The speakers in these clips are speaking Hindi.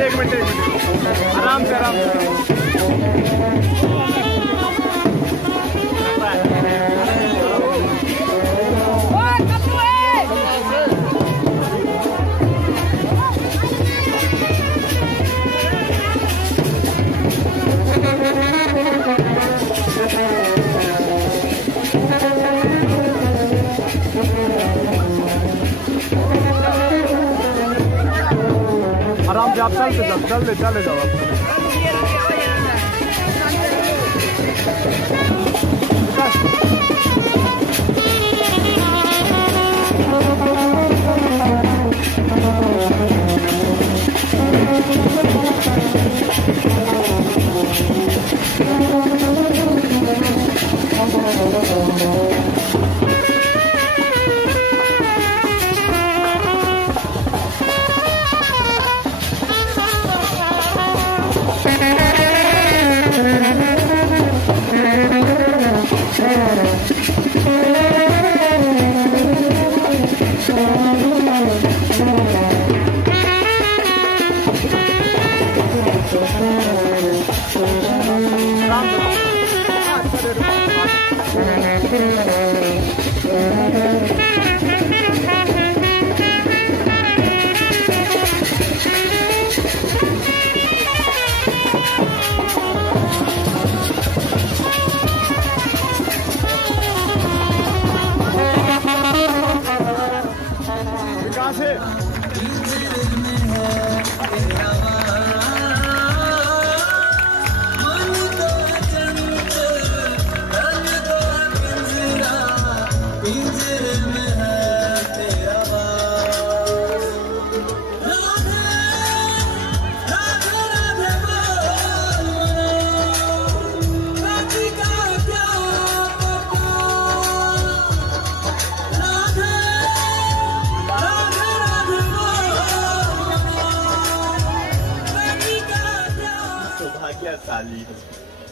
एक मिनट आराम से आप चलते जाओ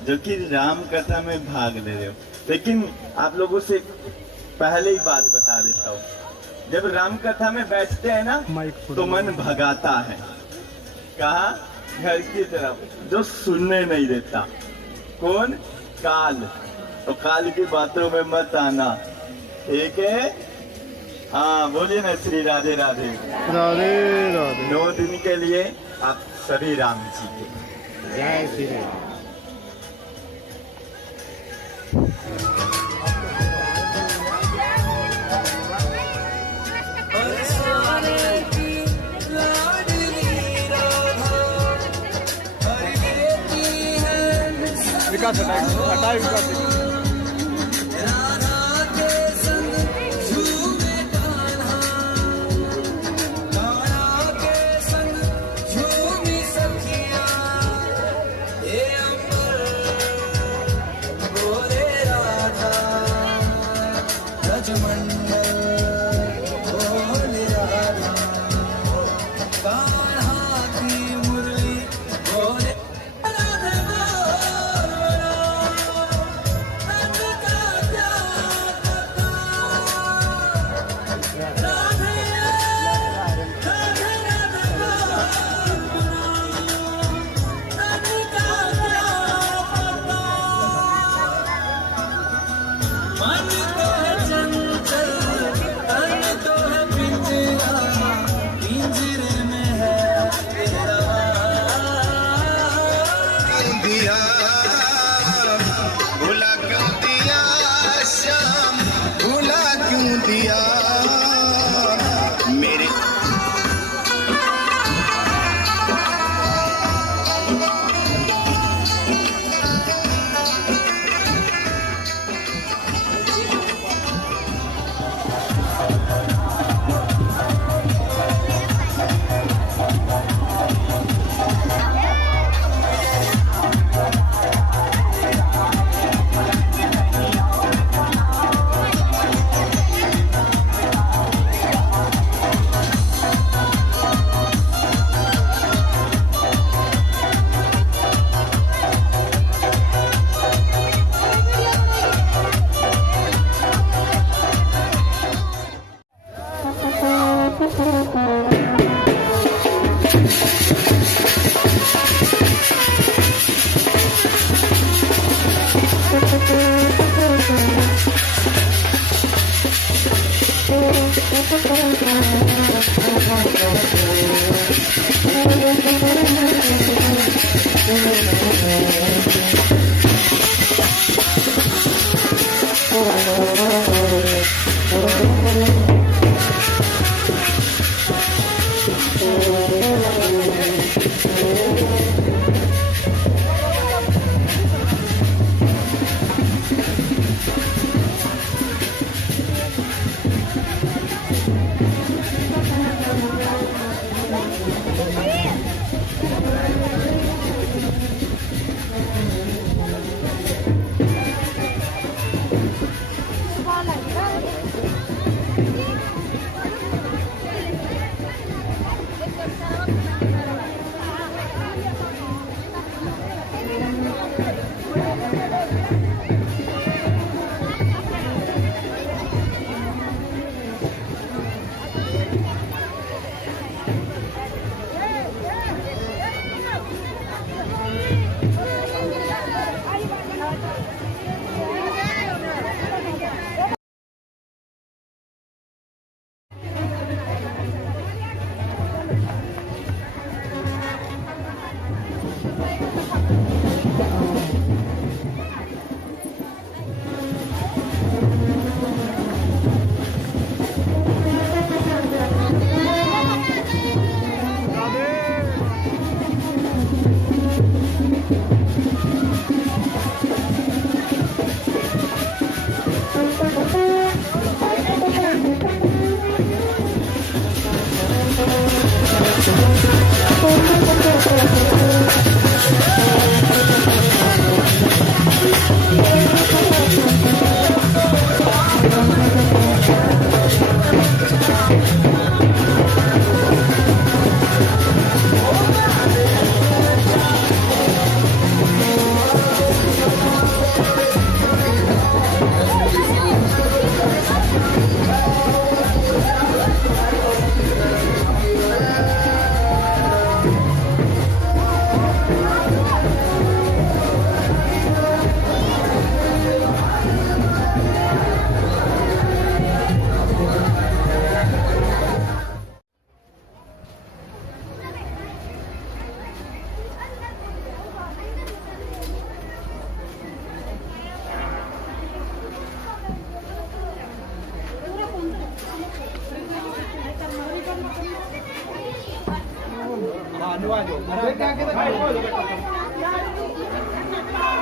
जो कि राम कथा में भाग ले रहे हो। लेकिन आप लोगों से पहले ही बात बता देता हूँ, जब राम कथा में बैठते हैं ना तो मन भगाता है, कहा घर की तरफ, जो सुनने नहीं देता। कौन? काल। तो काल की बातों में मत आना, ठीक है? हाँ बोलिए ना, श्री राधे राधे राधे राधे। 9 दिन के लिए आप सभी राम जी के जय श्री राम। विकास हटाए विकास।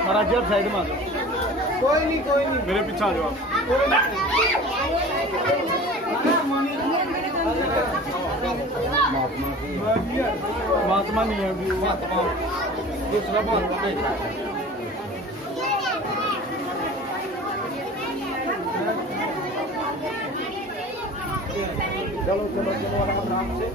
महाराज साइड में आ जाओ। कोई नहीं मेरे पीछे आ जाओ। महात्मा नहीं है अभी, महात्मा दूसरा महात्मा नहीं। चलो चलो चलो आराम से।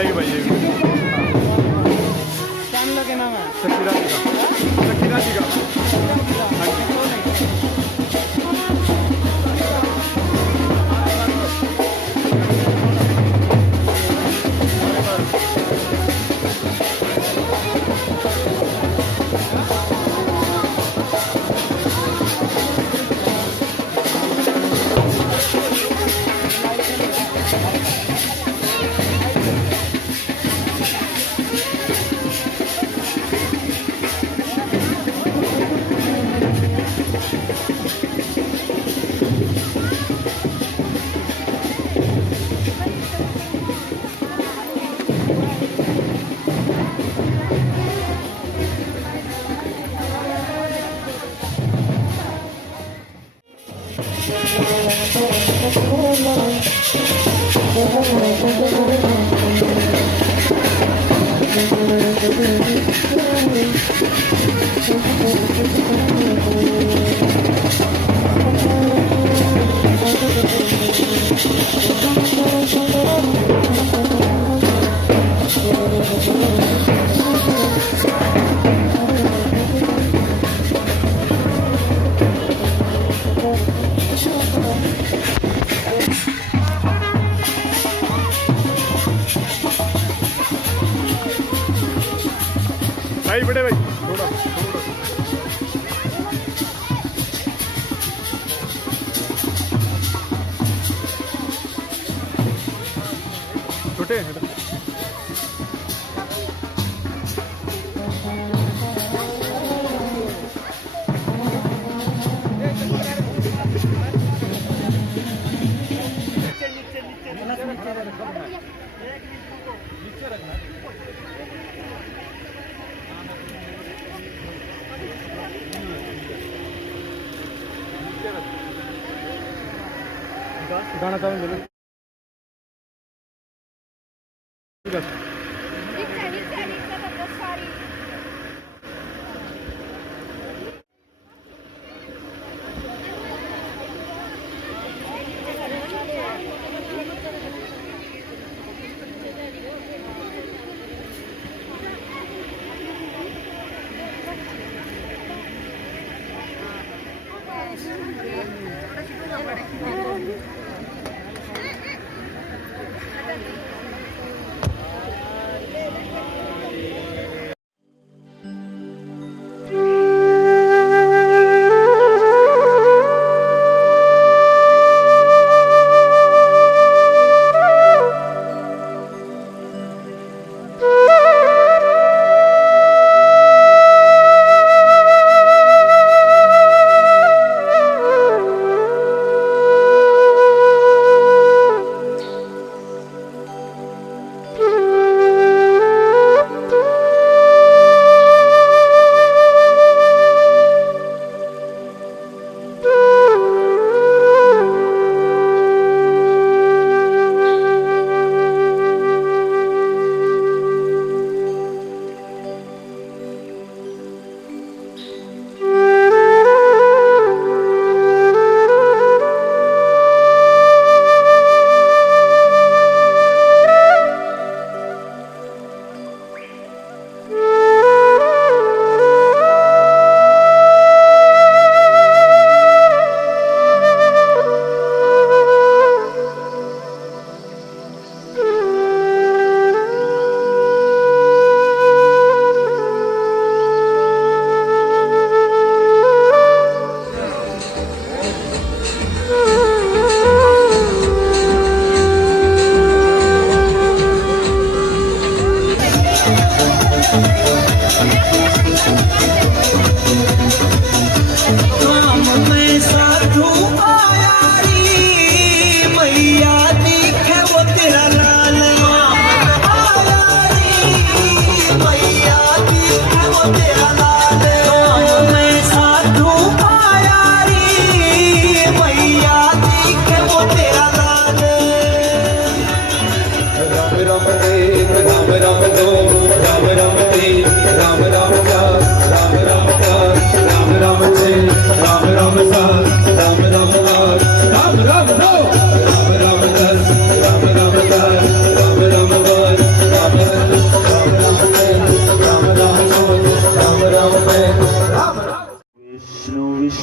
पड़ेगी भाई ये। चैनल के नाम है शकीरा जी का, शकीरा जी का। भाई बड़े भाई थोड़ा छोटे गाना चालू झालं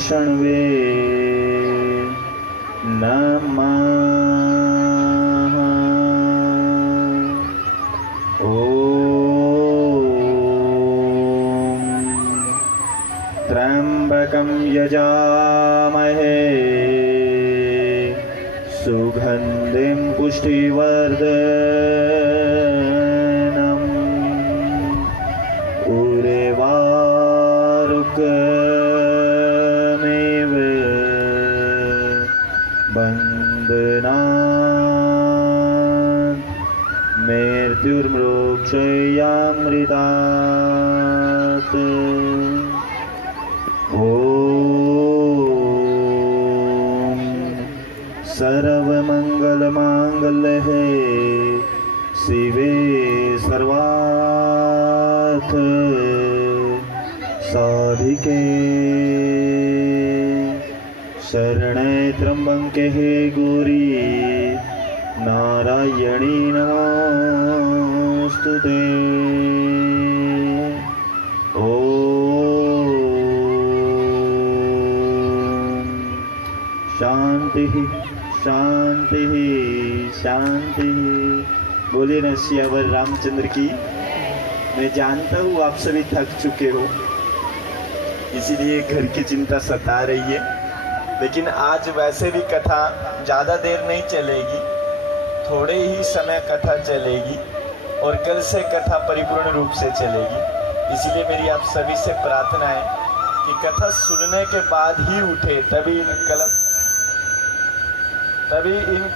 विष्णवे नमः। ॐ त्र्यम्बकं यजामहे सुगन्धिं पुष्टिवर्धनम् उर्वारुकमेव बन्धनान् मृत्युर्मोक्षयामृतात्। ॐ सर्वमङ्गलमाङ्गल्ये शिवे सर्वार्थ साधिके शरणे त्र्यम्बके गौरी नारायणी नमोस्तुते। ॐ शांति शांति शांति। बोले न सियावर रामचंद्र की। मैं जानता हूँ आप सभी थक चुके हो, इसीलिए घर की चिंता सता रही है, लेकिन आज वैसे भी कथा ज़्यादा देर नहीं चलेगी, थोड़े ही समय कथा चलेगी और कल से कथा परिपूर्ण रूप से चलेगी। इसलिए मेरी आप सभी से प्रार्थना है कि कथा सुनने के बाद ही उठे, तभी इन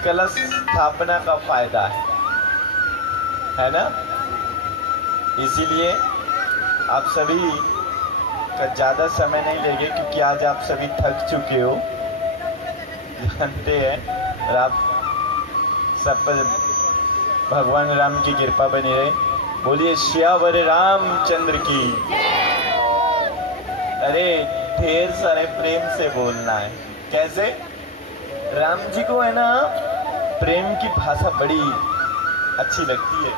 कलश स्थापना का फायदा है ना। इसीलिए आप सभी का ज़्यादा समय नहीं लेंगे, क्योंकि आज आप सभी थक चुके हो, जानते हैं, और आप सब पर भगवान राम की कृपा बनी रहे। बोलिए श्यावर रामचंद्र की। अरे ढेर सारे प्रेम से बोलना है। कैसे? राम जी को है ना प्रेम की भाषा बड़ी अच्छी लगती है।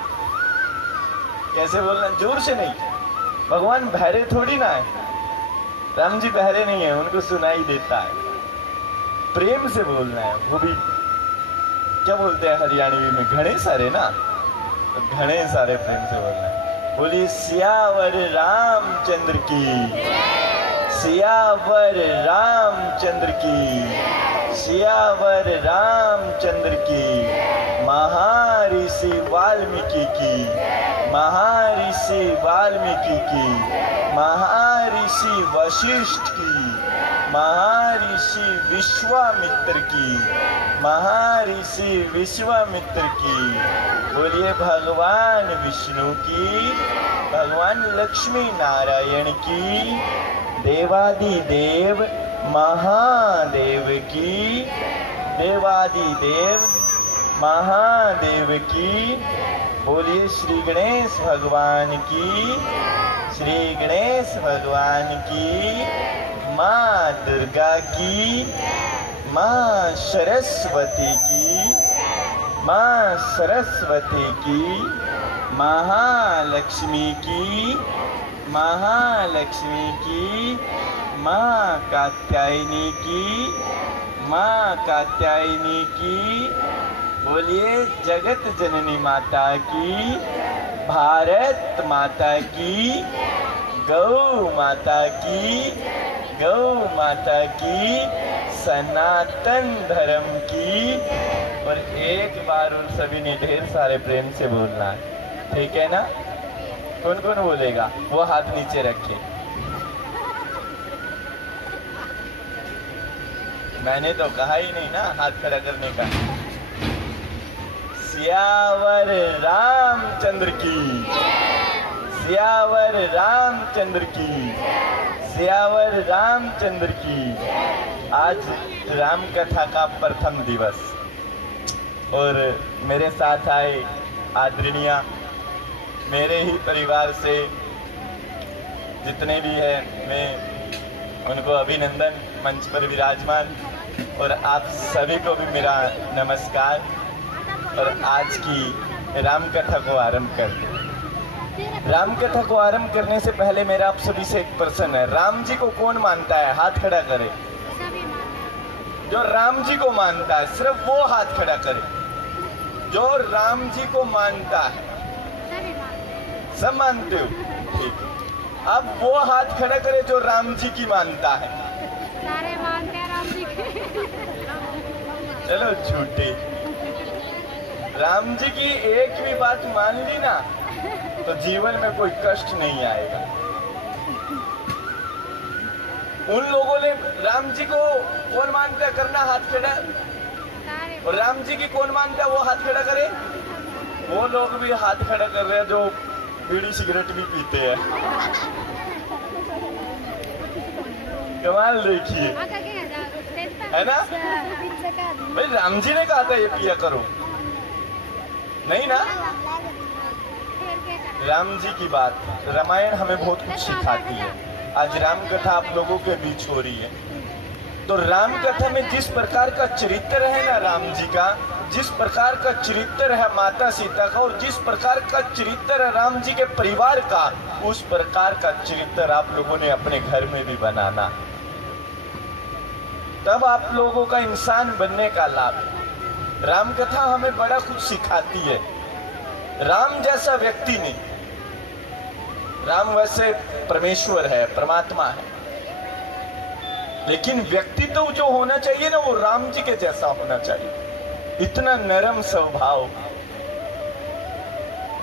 कैसे बोलना? जोर से नहीं। भगवान बहरे थोड़ी ना है, राम जी बहरे नहीं है, उनको सुनाई देता है। प्रेम से बोलना है, वो भी क्या बोलते हैं हरियाणवी में, घने सारे ना, तो घने सारे प्रेम से बोलना है। बोलिए सियावर रामचंद्र की, सियावर रामचंद्र की, सियावर रामचंद्र की। महर्षि वाल्मीकि की, महर्षि वाल्मीकि की, महर्षि वशिष्ठ की, महर्षि विश्वामित्र की, महर्षि विश्वामित्र की। बोलिए भगवान विष्णु की, भगवान लक्ष्मी नारायण की, देवादिदेव महादेव की, देवादिदेव महादेव की। बोलिए श्री गणेश भगवान की, श्री गणेश भगवान की। माँ दुर्गा की, माँ सरस्वती की, माँ सरस्वती की। महालक्ष्मी की, महालक्ष्मी की। माँ कात्यायनी की, माँ कात्यायनी की। बोलिए जगत जननी माता की, भारत माता की, गौ माता की, गौ माता की, सनातन धर्म की। और एक बार उन सभी ने ढेर सारे प्रेम से बोलना है, ठीक है ना? कौन कौन बोलेगा? वो हाथ नीचे रखे। मैंने तो कहा ही नहीं ना हाथ खड़ा करने का। सियावर रामचंद्र की, सियावर रामचंद्र की, सियावर रामचंद्र की। आज राम कथा का प्रथम दिवस और मेरे साथ आए आदरणीय मेरे ही परिवार से जितने भी हैं, मैं उनको अभिनंदन, मंच पर विराजमान, और आप सभी को भी मेरा नमस्कार। और आज की राम कथा को आरंभ करते हैं। राम कथा को आरंभ करने से पहले मेरा आप सभी से एक प्रश्न है, राम जी को कौन मानता है? हाथ खड़ा करे। जो राम जी को मानता है सिर्फ वो हाथ खड़ा करे। जो राम जी को मानता है, सब मानते हो? ठीक है, अब वो हाथ खड़ा करे जो राम जी की मानता है। सारे मानते हैं राम जी के। चलो झूठे। राम जी की एक भी बात मान ली ना तो जीवन में कोई कष्ट नहीं आएगा। उन लोगों ने राम जी को कौन मानता है? करना हाथ खड़ा। और राम जी की कौन मानता है? वो हाथ खड़ा करे। वो लोग भी हाथ खड़ा कर रहे हैं जो बीड़ी सिगरेट भी पीते हैं। कमाल देखिए, है ना? भाई राम जी ने कहा था ये पिया करो, नहीं ना? राम जी की बात, रामायण हमें बहुत कुछ सिखाती है। आज राम कथा आप लोगों के बीच हो रही है, तो राम कथा में जिस प्रकार का चरित्र है ना राम जी का, जिस प्रकार का चरित्र है माता सीता का, और जिस प्रकार का चरित्र है राम जी के परिवार का, उस प्रकार का चरित्र आप लोगों ने अपने घर में भी बनाना, तब आप लोगों का इंसान बनने का लाभ है। राम कथा हमें बड़ा कुछ सिखाती है। राम जैसा व्यक्ति नहीं, राम वैसे परमेश्वर है, परमात्मा है, लेकिन व्यक्तित्व तो जो होना चाहिए ना वो राम जी के जैसा होना चाहिए। इतना नरम स्वभाव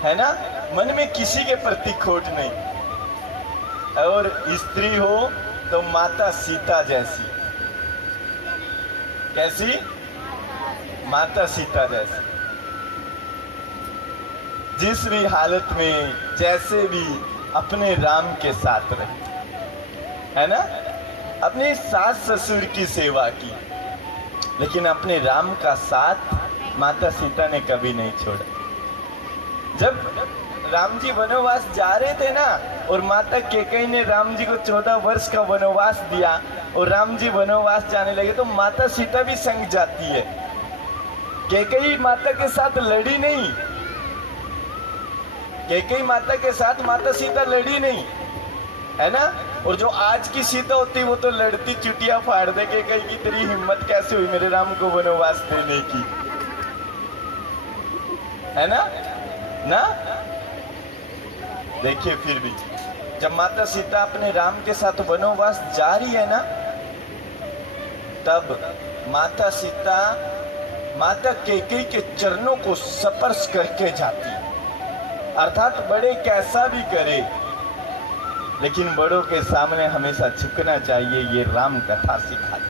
है ना, मन में किसी के प्रति खोट नहीं, और स्त्री हो तो माता सीता जैसी। कैसी? माता सीता जैसी। जिस भी हालत में जैसे भी अपने राम के साथ रहे, है ना? अपने सास ससुर की सेवा की, लेकिन अपने राम का साथ माता सीता ने कभी नहीं छोड़ा। जब राम जी वनवास जा रहे थे ना, और माता कैकेयी ने राम जी को 14 वर्ष का वनवास दिया, और राम जी वनवास जाने लगे, तो माता सीता भी संग जाती है। कैकेयी माता के साथ लड़ी नहीं, कैकेयी माता के साथ माता सीता लड़ी नहीं, है ना? और जो आज की सीता होती वो तो लड़ती, चुटिया फाड़ दे। कैकेयी की तेरी हिम्मत कैसे हुई मेरे राम को वनवास देने की, है ना? ना देखिए, फिर भी जब माता सीता अपने राम के साथ वनवास जा रही है ना, तब माता सीता माता कैकेयी के चरणों को स्पर्श करके जाती है। अर्थात बड़े कैसा भी करे, लेकिन बड़ों के सामने हमेशा झुकना चाहिए, ये राम कथा सिखाती है।